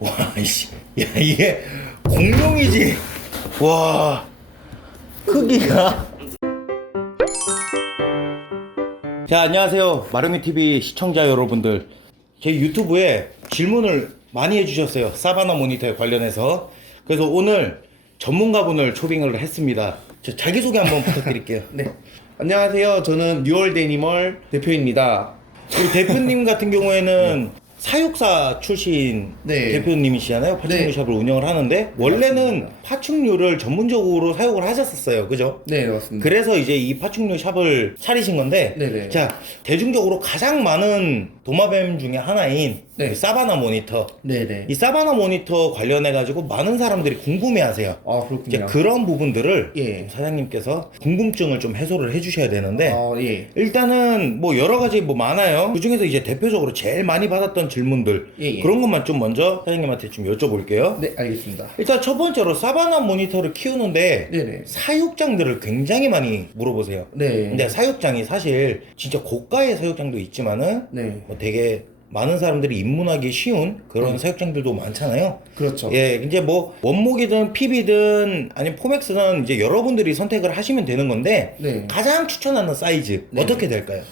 와, 이씨. 야, 이게 공룡이지. 와, 크기가. 자, 안녕하세요. 마르미TV 시청자 여러분들. 제 유튜브에 질문을 많이 해주셨어요. 사바나 모니터에 관련해서. 그래서 오늘 전문가분을 초빙을 했습니다. 자기소개 한번 부탁드릴게요. 네. 안녕하세요. 저는 뉴월드 애니멀 대표입니다. 우리 대표님 같은 경우에는 사육사 출신 네. 대표님이시잖아요. 파충류 네. 샵을 운영을 하는데 원래는 맞습니다. 파충류를 전문적으로 사육을 하셨었어요. 그죠? 네, 맞습니다. 그래서 이제 이 파충류 샵을 차리신 건데, 네네. 자, 대중적으로 가장 많은 도마뱀 중에 하나인 네. 이 사바나 모니터. 네네. 이 사바나 모니터 관련해가지고 많은 사람들이 궁금해하세요. 아, 이제 그렇군요. 그런 부분들을 예. 사장님께서 궁금증을 좀 해소를 해주셔야 되는데, 아, 예. 일단은 뭐 여러 가지 뭐 많아요. 그 중에서 이제 대표적으로 제일 많이 받았던 질문들, 예, 예. 그런 것만 좀 먼저 사장님한테 좀 여쭤볼게요. 네, 알겠습니다. 일단 첫 번째로 사바나 모니터를 키우는데 네네. 사육장들을 굉장히 많이 물어보세요. 네. 근데 사육장이 사실 진짜 고가의 사육장도 있지만은 네. 뭐 되게 많은 사람들이 입문하기 쉬운 그런 사육장들도 많잖아요. 그렇죠. 예, 이제 뭐 원목이든 PB든 아니면 포맥스든 이제 여러분들이 선택을 하시면 되는 건데 네. 가장 추천하는 사이즈 네. 어떻게 될까요?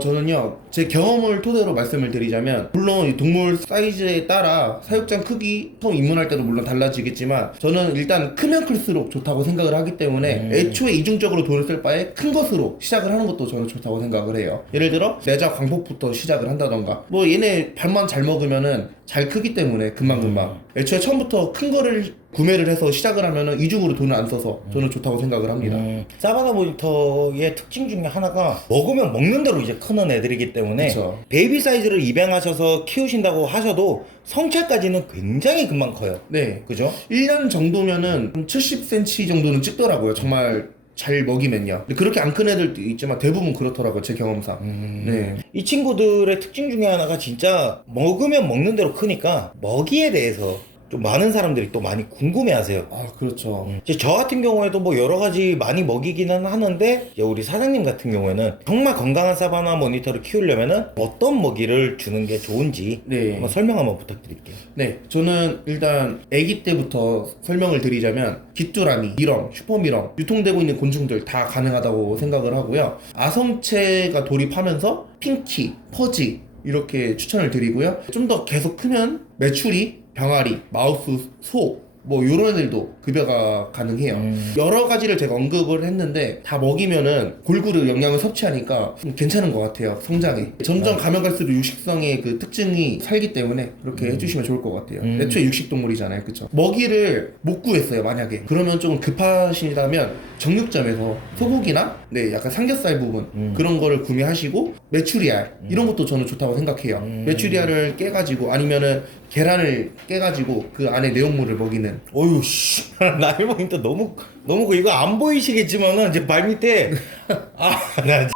저는요, 제 경험을 토대로 말씀을 드리자면, 물론 이 동물 사이즈에 따라 사육장 크기, 처음 입문할 때도 물론 달라지겠지만, 저는 일단 크면 클수록 좋다고 생각을 하기 때문에, 애초에 이중적으로 돈을 쓸 바에 큰 것으로 시작을 하는 것도 저는 좋다고 생각을 해요. 예를 들어, 내장 광폭부터 시작을 한다던가, 뭐 얘네 밥만 잘 먹으면은 잘 크기 때문에 금방금방. 애초에 처음부터 큰 거를 구매를 해서 시작을 하면은 이중으로 돈을 안 써서 저는 좋다고 생각을 합니다. 사바나 모니터의 특징 중에 하나가 먹으면 먹는 대로 이제 크는 애들이기 때문에 그쵸. 베이비 사이즈를 입양하셔서 키우신다고 하셔도 성체까지는 굉장히 금방 커요. 네. 그죠? 1년 정도면은 70cm 정도는 찍더라고요. 정말 잘 먹이면요. 근데 그렇게 안 큰 애들도 있지만 대부분 그렇더라고요. 제 경험상. 네. 이 친구들의 특징 중에 하나가 진짜 먹으면 먹는 대로 크니까 먹이에 대해서 좀 많은 사람들이 또 많이 궁금해하세요. 아, 그렇죠. 이제 저 같은 경우에도 뭐 여러 가지 많이 먹이기는 하는데 이제 우리 사장님 같은 경우에는 정말 건강한 사바나 모니터를 키우려면은 어떤 먹이를 주는 게 좋은지 네. 한번 설명 한번 부탁드릴게요. 네. 저는 일단 아기 때부터 설명을 드리자면 귀뚜라미, 미럼, 슈퍼미럼 유통되고 있는 곤충들 다 가능하다고 생각을 하고요. 아성체가 돌입하면서 핑키, 퍼지 이렇게 추천을 드리고요. 좀 더 계속 크면 메추리, 병아리, 마우스, 소, 뭐 요런 애들도 급여가 가능해요. 여러 가지를 제가 언급을 했는데 다 먹이면은 골고루 영양을 섭취하니까 좀 괜찮은 것 같아요. 성장에 점점 가면 갈수록 육식성의 그 특징이 살기 때문에 그렇게 해주시면 좋을 것 같아요. 애초에 육식동물이잖아요, 그쵸? 먹이를 못 구했어요. 만약에 그러면 좀 급하시다면 정육점에서 소고기나 네 약간 삼겹살 부분 그런 거를 구매하시고 메추리알 이런 것도 저는 좋다고 생각해요. 메추리알을 깨가지고 아니면은 계란을 깨가지고 그 안에 내용물을 먹이는. 어휴 씨 나이 모니터 너무 이거 안 보이시겠지만은 이제 발 밑에 나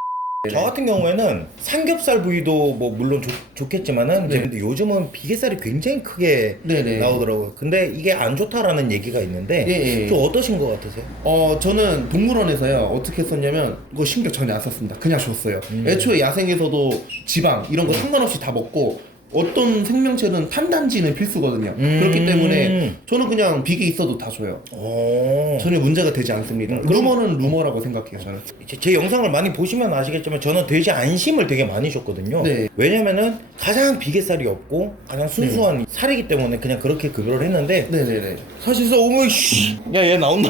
저 같은 경우에는 삼겹살 부위도 뭐 물론 좋겠지만은 이제 네. 근데 요즘은 비계살이 굉장히 크게 네네. 나오더라고요. 근데 이게 안 좋다라는 얘기가 있는데 예, 예. 좀 어떠신 것 같으세요? 저는 동물원에서요 어떻게 썼냐면 이거 신경 전혀 안 썼습니다. 그냥 줬어요. 애초에 야생에서도 지방 이런 거 상관없이 다 먹고 어떤 생명체는 탄단지는 필수거든요. 그렇기 때문에 저는 그냥 비계 있어도 다 줘요. 전혀 문제가 되지 않습니다. 루머는 루머라고 생각해요. 저는. 제 영상을 많이 보시면 아시겠지만 저는 돼지 안심을 되게 많이 줬거든요. 네. 왜냐면은 가장 비계살이 없고 가장 순수한 살이기 때문에 그냥 그렇게 급여를 했는데 네네네. 사실상 어머 씨, 야얘 나온다.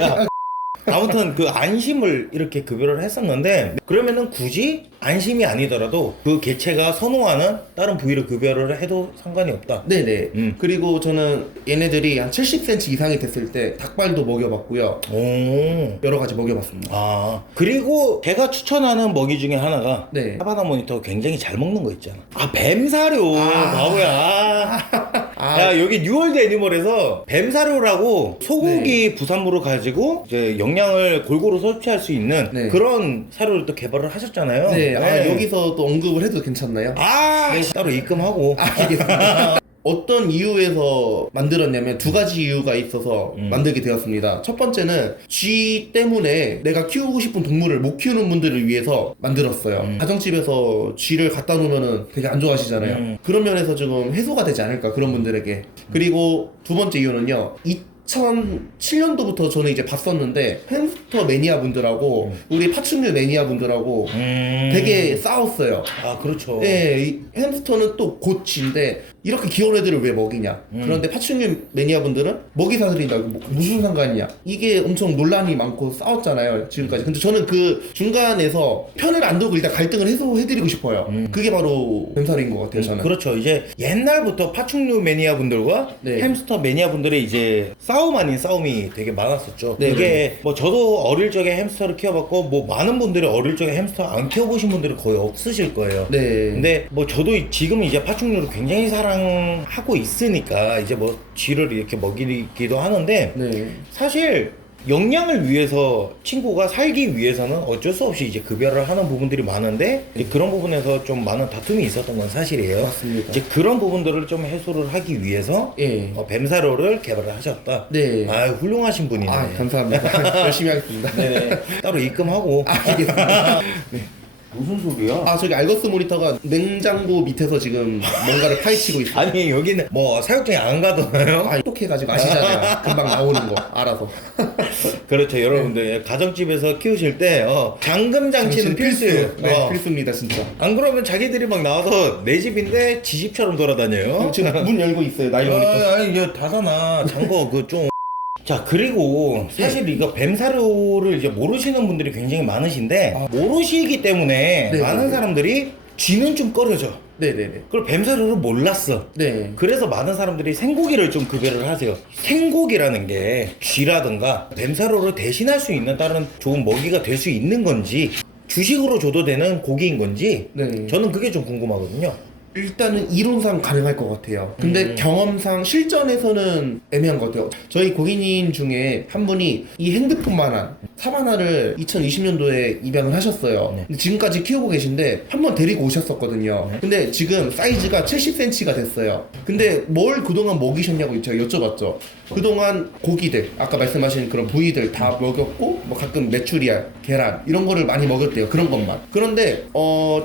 야. 아무튼 그 안심을 이렇게 급여를 했었는데 그러면은 굳이 안심이 아니더라도 그 개체가 선호하는 다른 부위를 급여를 해도 상관이 없다. 네네. 그리고 저는 얘네들이 한 70cm 이상이 됐을 때 닭발도 먹여봤고요. 오. 여러 가지 먹여봤습니다. 아 그리고 제가 추천하는 먹이 중에 하나가 네. 사바나 모니터 굉장히 잘 먹는 거 있잖아. 뱀사료. 바보야. 야 여기 뉴월드 애니멀에서 뱀사료라고 소고기 부산물을 가지고 이제 영양을 골고루 섭취할 수 있는 네. 그런 사료를 또 개발을 하셨잖아요. 네. 아, 여기서 또 언급을 해도 괜찮나요? 따로 입금하고. 알겠습니다. 어떤 이유에서 만들었냐면 두 가지 이유가 있어서 만들게 되었습니다. 첫 번째는 쥐 때문에 내가 키우고 싶은 동물을 못 키우는 분들을 위해서 만들었어요. 가정집에서 쥐를 갖다 놓으면은 되게 안 좋아하시잖아요. 그런 면에서 좀 해소가 되지 않을까, 그런 분들에게. 그리고 두 번째 이유는요, 2007년도부터 저는 이제 봤었는데 햄스터 매니아 분들하고 우리 파충류 매니아 분들하고 되게 싸웠어요. 아, 그렇죠. 예, 이 햄스터는 또 곧 쥐인데 이렇게 귀여운 애들을 왜 먹이냐. 그런데 파충류 매니아 분들은 먹이 사슬이다, 무슨 상관이냐. 이게 엄청 논란이 많고 싸웠잖아요, 지금까지. 근데 저는 그 중간에서 편을 안 두고 일단 갈등을 해소해드리고 싶어요. 그게 바로 뱀사료인 것 같아요, 저는. 그렇죠. 이제 옛날부터 파충류 매니아 분들과 네. 햄스터 매니아 분들의 이제 싸움 아닌 싸움이 되게 많았었죠. 네. 그게 뭐 저도 어릴 적에 햄스터를 키워봤고 뭐 많은 분들이 어릴 적에 햄스터 안 키워보신 분들이 거의 없으실 거예요. 네. 근데 뭐 저도 지금 이제 파충류를 굉장히 사랑하고 있으니까 이제 뭐 쥐를 이렇게 먹이기도 하는데 네. 사실 영양을 위해서 친구가 살기 위해서는 어쩔 수 없이 이제 급여를 하는 부분들이 많은데 이제 그런 부분에서 좀 많은 다툼이 있었던 건 사실이에요. 맞습니다. 이제 그런 부분들을 좀 해소를 하기 위해서 예. 뱀사료를 개발을 하셨다. 네. 아, 훌륭하신 분이네. 아, 감사합니다. 열심히 하겠습니다. 네네. 따로 입금하고. 알겠습니다. 무슨 소리야? 아, 저기 알거스 모니터가 냉장고 밑에서 지금 뭔가를 파헤치고 있어요. 아니 여기는 뭐 사육장에 안 가잖아요. 아, 똑똑해가지고 아시잖아요. 금방 나오는 거 알아서. 그렇죠, 여러분들 가정집에서 키우실 때 잠금 장치는 필수예요. 네, 필수입니다, 진짜. 안 그러면 자기들이 막 나와서 내 집인데 지 집처럼 돌아다녀요. 지금 문 열고 있어요, 나이 모니터. 아니 이거 닫아놔. 잠궈 그 좀. 자, 그리고 사실 이거 뱀사료를 이제 모르시는 분들이 굉장히 많으신데 모르시기 때문에 네, 많은 네. 사람들이 쥐는 좀 꺼려져. 네네네. 그리고 뱀사료를 몰랐어. 네. 그래서 많은 사람들이 생고기를 좀 급여를 하세요. 생고기라는 게 쥐라든가 뱀사료를 대신할 수 있는 다른 좋은 먹이가 될 수 있는 건지 주식으로 줘도 되는 고기인 건지 네. 저는 그게 좀 궁금하거든요. 일단은 이론상 가능할 것 같아요. 근데 경험상 실전에서는 애매한 것 같아요. 저희 고객님 중에 한 분이 이 핸드폰만한 사바나를 2020년도에 입양을 하셨어요. 네. 근데 지금까지 키우고 계신데 한 번 데리고 오셨었거든요. 근데 지금 사이즈가 70cm가 됐어요. 근데 뭘 그동안 먹이셨냐고 제가 여쭤봤죠. 그동안 고기들, 아까 말씀하신 그런 부위들 다 먹였고 뭐 가끔 메추리알, 계란 이런 거를 많이 먹였대요. 그런 것만. 그런데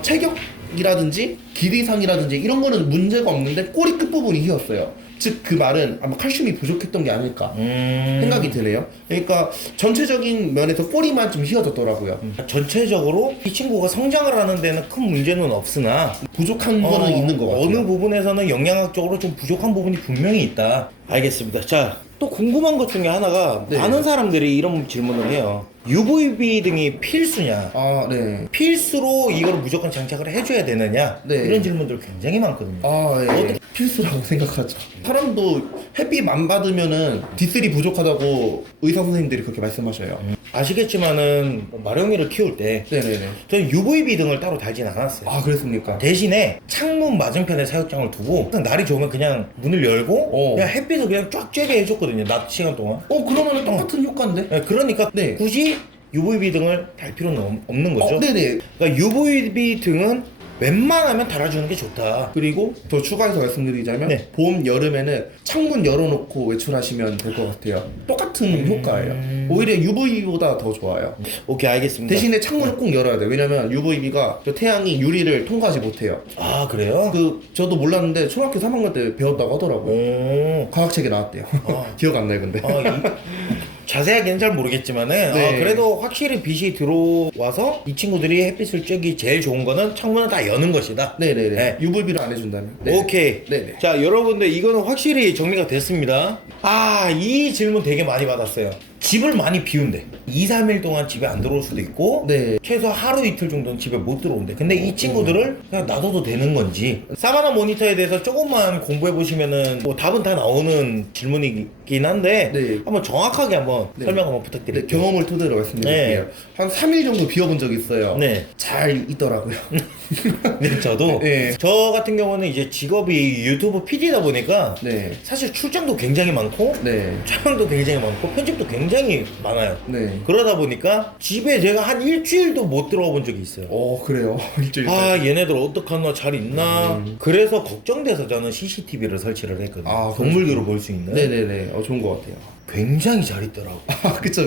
체격 이라든지 길이상이라든지 이런 거는 문제가 없는데 꼬리 끝부분이 휘었어요. 즉 그 말은 아마 칼슘이 부족했던 게 아닐까 생각이 드네요. 그러니까 전체적인 면에서 꼬리만 좀 휘어졌더라고요. 전체적으로 이 친구가 성장을 하는 데는 큰 문제는 없으나 부족한 거는 있는 것 같아요. 어느 부분에서는 영양학적으로 좀 부족한 부분이 분명히 있다. 알겠습니다. 자, 또 궁금한 것 중에 하나가 네. 많은 사람들이 이런 질문을 해요. UVB 등이 필수냐? 아, 네. 필수로 이걸 무조건 장착을 해줘야 되느냐? 네. 이런 질문들 굉장히 많거든요. 아, 예. 필수라고 생각하죠. 사람도 햇빛 안 받으면은 D3 부족하다고 의사 선생님들이 그렇게 말씀하셔요. 아시겠지만은 마룡이를 키울 때 네네네. 저는 UVB 등을 따로 달진 않았어요. 아, 그랬습니까? 대신에 창문 맞은편에 사육장을 두고 그냥 날이 좋으면 그냥 문을 열고 그냥 햇빛을 그냥 쫙 쬐게 해줬거든요. 낮 시간 동안. 그러면은 똑같은 효과인데? 네, 그러니까 네. 굳이 UVB 등을 달 필요는 없는 거죠. 네네. 그러니까 UVB 등은 웬만하면 달아주는 게 좋다. 그리고 더 추가해서 말씀드리자면 네. 봄, 여름에는 창문 열어놓고 외출하시면 될 것 같아요. 똑같은 효과예요. 오히려 UVB보다 더 좋아요. 오케이, 알겠습니다. 대신에 창문을 꼭 열어야 돼요. 왜냐면 UVB가 태양이 유리를 통과하지 못해요. 아, 그래요? 저도 몰랐는데 초등학교 3학년 때 배웠다고 하더라고요. 오. 과학책에 나왔대요. 기억 안 나요, 근데. 자세하게는 잘 모르겠지만은 네. 그래도 확실히 빛이 들어와서 이 친구들이 햇빛을 쬐기 제일 좋은 거는 창문을 다 여는 것이다. 네네네. 네. UVB를 안 해준다면. 네. 오케이. 네네. 자, 여러분들 이거는 확실히 정리가 됐습니다. 이 질문 되게 많이 받았어요. 집을 많이 비운대. 2, 3일 동안 집에 안 들어올 수도 있고 네. 최소 하루 이틀 정도는 집에 못 들어온대. 근데 이 친구들을 그냥 놔둬도 되는 건지 사바나 모니터에 대해서 조금만 공부해 보시면은 뭐 답은 다 나오는 질문이긴 한데 네. 한번 정확하게 한번 네. 설명 한번 네, 부탁드릴게요. 경험을 토대로 말씀드릴게요. 한 3일 정도 비워본 적이 있어요. 네. 잘 있더라고요. 네, 저도 네. 저 같은 경우는 이제 직업이 유튜브 PD다 보니까 네. 사실 출장도 굉장히 많고 네. 촬영도 굉장히 많고 편집도 굉장히 굉장히 많아요. 네. 그러다 보니까 집에 제가 한 일주일도 못 들어가 본 적이 있어요. 그래요. 일주일. 아 얘네들 어떡하나 잘 있나. 그래서 걱정돼서 저는 CCTV를 설치를 했거든요. 동물교를 볼 수 있는. 네네네. 좋은 것 같아요. 굉장히 잘 있더라고. 그쵸.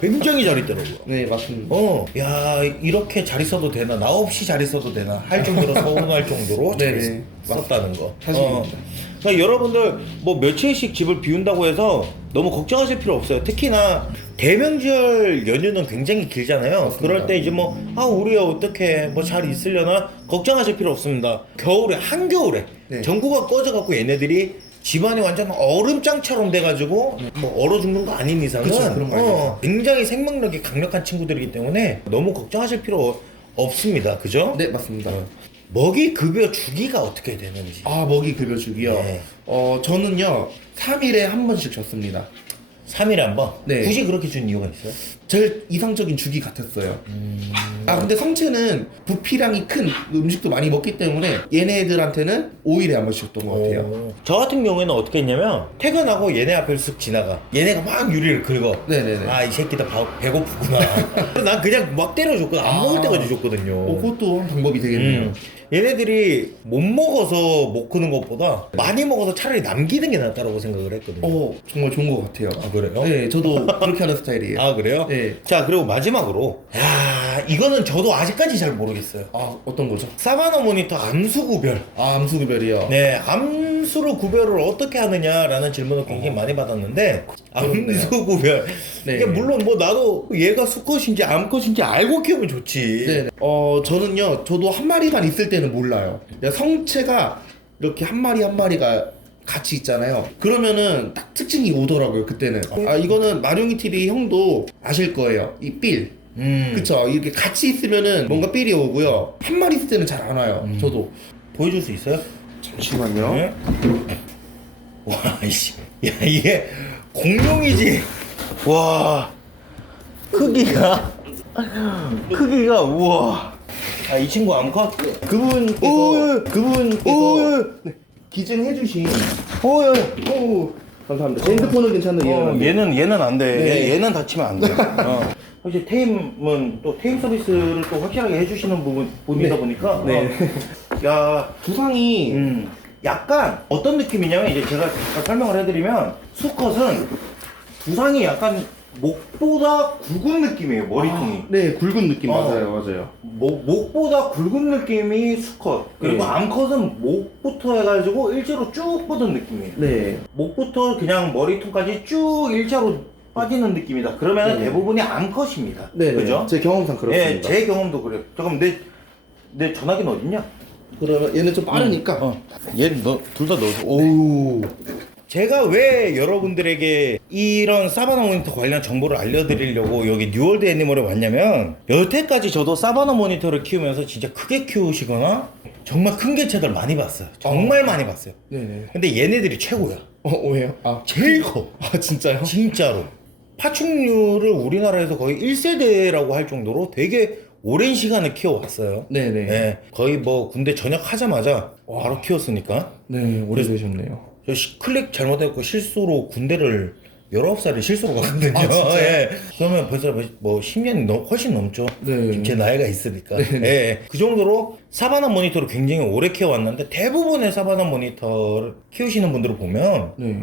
굉장히 잘 있더라고요. 네, 맞습니다. 야 이렇게 잘 있어도 되나, 나 없이 잘 있어도 되나 할 정도로 서운할 정도로 잘 네네. 썼다는 거. 사실입니다. 그러니까 여러분들 뭐 며칠씩 집을 비운다고 해서 너무 걱정하실 필요 없어요. 특히나 대명절 연휴는 굉장히 길잖아요. 맞습니다. 그럴 때 이제 뭐 우리 어떻게 뭐 잘 있으려나 걱정하실 필요 없습니다. 겨울에 한겨울에 네. 전구가 꺼져갖고 얘네들이 집안이 완전 얼음장처럼 돼가지고 뭐 얼어 죽는 거 아닌 이상은 그쵸, 그런 거 아니에요. 굉장히 생명력이 강력한 친구들이기 때문에 너무 걱정하실 필요 없습니다. 그죠? 네, 맞습니다. 먹이 급여 주기가 어떻게 되는지. 먹이 급여 주기요. 네. 저는요 3일에 한 번씩 줬습니다. 3일에 한 번? 네. 굳이 그렇게 준 이유가 있어요? 제일 이상적인 주기 같았어요. 근데 성체는 부피량이 큰 음식도 많이 먹기 때문에 얘네들한테는 5일에 한 번씩 줬던 것 같아요. 저 같은 경우에는 어떻게 했냐면 퇴근하고 얘네 앞을 쓱 지나가. 얘네가 막 유리를 긁어. 네네네. 이 새끼들 배고프구나. 난 그냥 막 때려줬거든. 안 먹을 때까지 줬거든요. 그것도 한 방법이 되겠네요. 얘네들이 못 먹어서 못 크는 것보다 많이 먹어서 차라리 남기는 게 낫다고 생각을 했거든요. 정말 좋은 것 같아요. 그래요? 네, 저도 그렇게 하는 스타일이에요. 그래요? 네. 자, 그리고 마지막으로 이거는 저도 아직까지 잘 모르겠어요. 어떤 거죠? 사바나 모니터 암수 구별. 암수 구별이요. 네, 암수로 구별을 어떻게 하느냐라는 질문을 굉장히 많이 받았는데 암수 구별. 네. 이게 물론 뭐 나도 얘가 수컷인지 암컷인지 알고 키우면 좋지. 네. 저는요, 저도 한 마리만 있을 때는 몰라요. 성체가 이렇게 한 마리가 같이 있잖아요. 그러면은 딱 특징이 오더라고요, 그때는. 이거는 마룡이 TV 형도 아실 거예요. 이 삘. 그쵸. 이렇게 같이 있으면은 뭔가 삘이 오고요. 한 마리 있을 때는 잘 안 와요. 저도. 보여줄 수 있어요? 잠시만요. 네. 와, 이씨. 야, 이게 공룡이지. 와. 크기가 우와. 이 친구 암컷? 그분께서 네, 기증해주신. 감사합니다. 제 핸드폰은 괜찮은데 얘는 안 돼. 네. 얘는 다치면 안 돼. 혹시 테임은 또 테임 서비스를 또 확실하게 해주시는 분이다 네. 보니까. 네. 야, 두상이 약간 어떤 느낌이냐면 이제 제가 잠깐 설명을 해드리면 수컷은 두상이 약간 목보다 굵은 느낌이에요. 머리통이. 네, 굵은 느낌 맞아요. 목보다 굵은 느낌이 수컷. 그리고 네. 암컷은 목부터 해가지고 일자로 쭉 뻗은 느낌이에요. 네. 목부터 그냥 머리통까지 쭉 일자로 빠지는 느낌이다. 그러면 네. 대부분이 암컷입니다. 네, 그죠? 제 경험상 네, 제 경험도 그래요. 잠깐만 내 전화기는 어딨냐? 그러면 얘는 좀 빠르니까. 얘는 둘 다 넣어줘. 오. 제가 왜 여러분들에게 이런 사바나 모니터 관련 정보를 알려드리려고 여기 뉴월드 애니멀에 왔냐면 여태까지 저도 사바나 모니터를 키우면서 진짜 크게 키우시거나 정말 큰 개체들 많이 봤어요. 정말 많이 봤어요. 네네. 근데 얘네들이 최고야. 왜요? 제일 커. 진짜요? 진짜로. 파충류를 우리나라에서 거의 1세대라고 할 정도로 되게 오랜 시간을 키워왔어요. 네네. 네, 거의 뭐 군대 전역하자마자 바로 키웠으니까. 네, 오래되셨네요. 저 클릭 잘못했고 실수로 군대를 19살에 실수로 갔거든요. 진짜요? 예. 그러면 벌써 뭐 10년이 훨씬 넘죠. 네. 지금 제 나이가 있으니까. 네. 예. 그 정도로 사바나 모니터를 굉장히 오래 키워왔는데 대부분의 사바나 모니터를 키우시는 분들을 보면 네.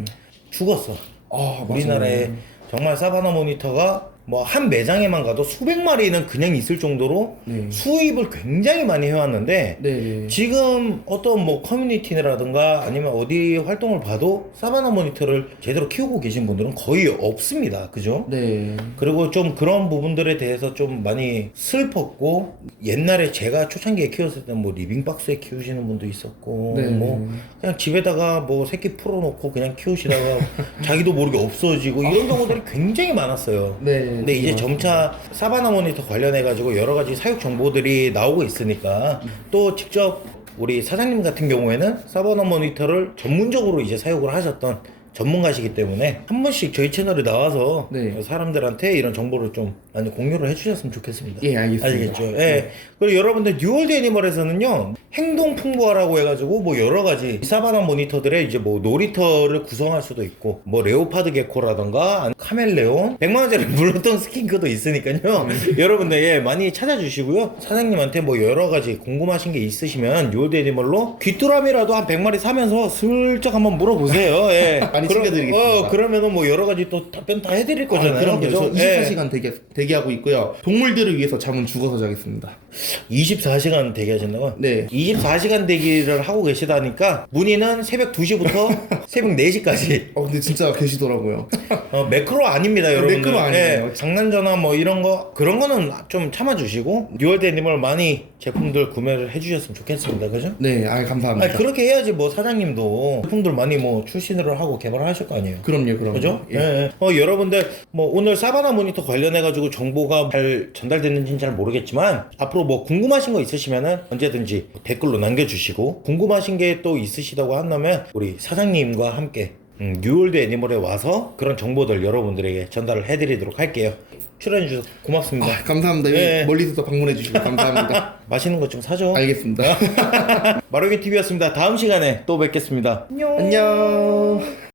죽었어. 맞아요. 우리나라에 정말 사바나 모니터가 뭐 한 매장에만 가도 수백 마리는 그냥 있을 정도로 네. 수입을 굉장히 많이 해왔는데 네. 지금 어떤 뭐 커뮤니티라든가 아니면 어디 활동을 봐도 사바나 모니터를 제대로 키우고 계신 분들은 거의 없습니다. 그죠? 네. 그리고 좀 그런 부분들에 대해서 좀 많이 슬펐고 옛날에 제가 초창기에 키웠을 때 뭐 리빙박스에 키우시는 분도 있었고 네. 뭐 그냥 집에다가 뭐 새끼 풀어놓고 그냥 키우시다가 자기도 모르게 없어지고 이런 경우들이 굉장히 많았어요. 네. 근데 이제 점차 사바나 모니터 관련해 가지고 여러 가지 사육 정보들이 나오고 있으니까 또 직접 우리 사장님 같은 경우에는 사바나 모니터를 전문적으로 이제 사육을 하셨던 전문가시기 때문에 한 번씩 저희 채널에 나와서 네. 사람들한테 이런 정보를 좀 많이 공유를 해주셨으면 좋겠습니다. 예, 알겠습니다. 아시겠죠? 예. 그리고 여러분들 뉴월드 애니멀에서는요 행동 풍부화라고 해가지고 뭐 여러 가지 사바나 모니터들의 이제 뭐 놀이터를 구성할 수도 있고 뭐 레오파드 게코라던가 아니면 카멜레온 100만 원짜리 물어떤 스킨크도 있으니까요. 여러분들 예 많이 찾아주시고요. 사장님한테 뭐 여러 가지 궁금하신 게 있으시면 뉴월드 애니멀로 귀뚜라미라도 한 100마리 사면서 슬쩍 한번 물어보세요. 예. 많이 챙겨드리겠습니다. 그러면은 뭐 여러 가지 또 답변 다 해드릴 거잖아요. 그럼요. 그죠? 저 예. 24시간 대기하고 있고요. 동물들을 위해서 잠은 죽어서 자겠습니다. 24시간 대기하신다고요? 네. 24시간 대기를 하고 계시다니까 문의는 새벽 2시부터 새벽 4시까지 근데 진짜 계시더라고요. 매크로 아닙니다 여러분들. 매크로 아니에요. 예, 장난전화 뭐 이런 거 그런 거는 좀 참아주시고 뉴월드 애니멀 많이 제품들 구매를 해주셨으면 좋겠습니다. 그죠? 네, 감사합니다. 아니, 그렇게 해야지 뭐 사장님도 제품들 많이 뭐 출시를 하고 개발을 하실 거 아니에요. 그럼요. 그죠? 예. 예. 여러분들 뭐 오늘 사바나 모니터 관련해가지고 정보가 잘 전달됐는지는 잘 모르겠지만 앞으로 뭐 궁금하신 거 있으시면은 언제든지 댓글로 남겨주시고 궁금하신 게 또 있으시다고 한다면 우리 사장님과 함께 뉴월드 애니멀에 와서 그런 정보들 여러분들에게 전달을 해드리도록 할게요. 출연해주셔서 고맙습니다. 감사합니다. 예. 멀리서 방문해주시고 감사합니다. 맛있는 거 좀 사줘. 알겠습니다. 마로게 TV였습니다. 다음 시간에 또 뵙겠습니다. 안녕.